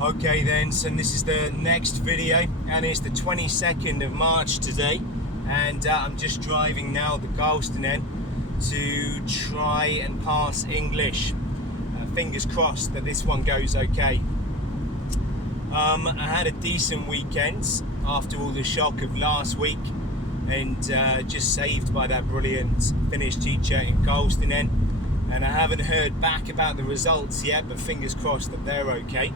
Okay then, so this is the next video, and it's the 22nd of March today, and I'm just driving now to Galston to try and pass English. Fingers crossed that this one goes okay. I had a decent weekend after all the shock of last week, and just saved by that brilliant Finnish teacher in Galston, and I haven't heard back about the results yet, but fingers crossed that they're okay.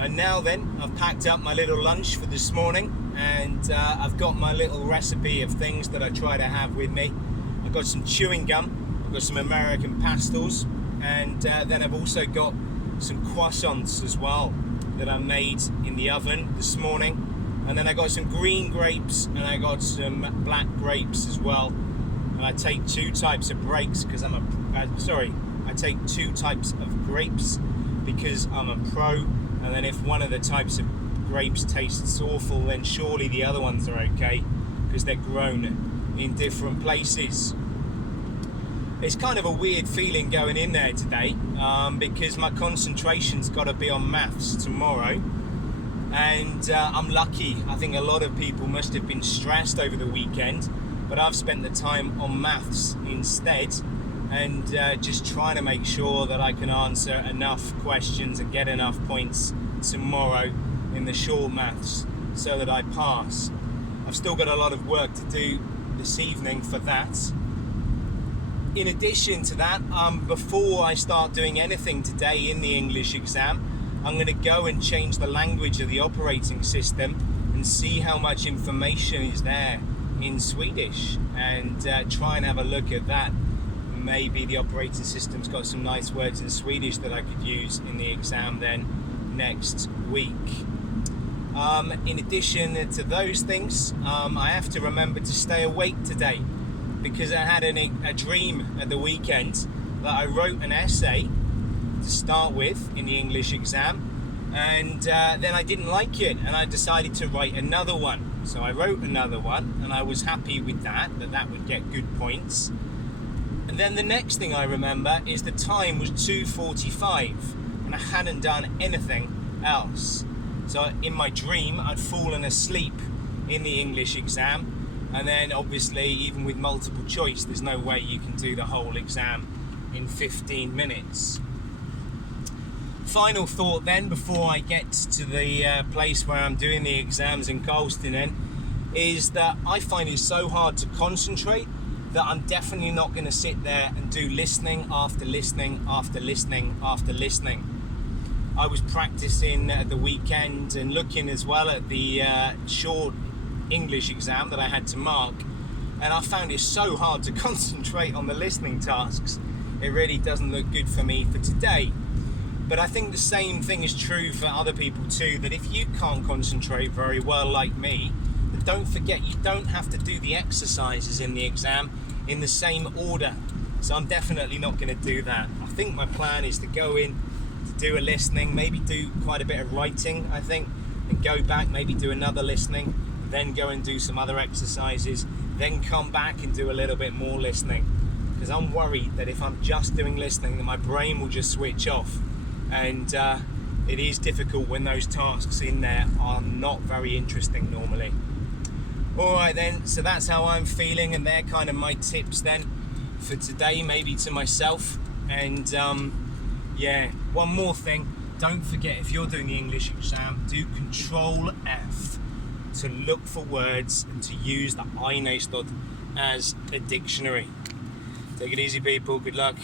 And now then, I've packed up my little lunch for this morning, and I've got my little recipe of things that I try to have with me. I've got some chewing gum, I've got some American pastels, and then I've also got some croissants as well that I made in the oven this morning. And then I got some green grapes, and I got some black grapes as well. And I take two types of breaks because I take two types of grapes because I'm a pro. And then if one of the types of grapes tastes awful, then surely the other ones are okay because they're grown in different places. It's kind of a weird feeling going in there today because my concentration's got to be on maths tomorrow. And I'm lucky. I think a lot of people must have been stressed over the weekend, but I've spent the time on maths instead, and just trying to make sure that I can answer enough questions and get enough points tomorrow in the short maths so that I pass. I've still got a lot of work to do this evening for that. In addition to that, before I start doing anything today in the English exam, I'm going to go and change the language of the operating system and see how much information is there in Swedish, and try and have a look at that. Maybe the operating system's got some nice words in Swedish that I could use in the exam then next week. In addition to those things, I have to remember to stay awake today because I had a dream at the weekend that I wrote an essay to start with in the English exam, and then I didn't like it and I decided to write another one. So I wrote another one, and I was happy with that would get good points. And then the next thing I remember is the time was 2:45 and I hadn't done anything else. So in my dream I'd fallen asleep in the English exam, and then obviously even with multiple choice there's no way you can do the whole exam in 15 minutes. Final thought then before I get to the place where I'm doing the exams in Galston is that I find it so hard to concentrate that I'm definitely not going to sit there and do listening after listening after listening after listening. I was practicing at the weekend and looking as well at the short English exam that I had to mark, and I found it so hard to concentrate on the listening tasks. It really doesn't look good for me for today. But I think the same thing is true for other people too, that if you can't concentrate very well like me, then don't forget you don't have to do the exercises in the exam in the same order. So I'm definitely not going to do that. I think my plan is to go in, to do a listening, maybe do quite a bit of writing, I think, and go back, maybe do another listening, then go and do some other exercises, then come back and do a little bit more listening. Because I'm worried that if I'm just doing listening, then my brain will just switch off. And it is difficult when those tasks in there are not very interesting normally. Alright then, so that's how I'm feeling, and they're kind of my tips then for today, maybe to myself. And yeah, one more thing, don't forget if you're doing the English exam, do Control F to look for words and to use the iNaystot as a dictionary. Take it easy people, good luck.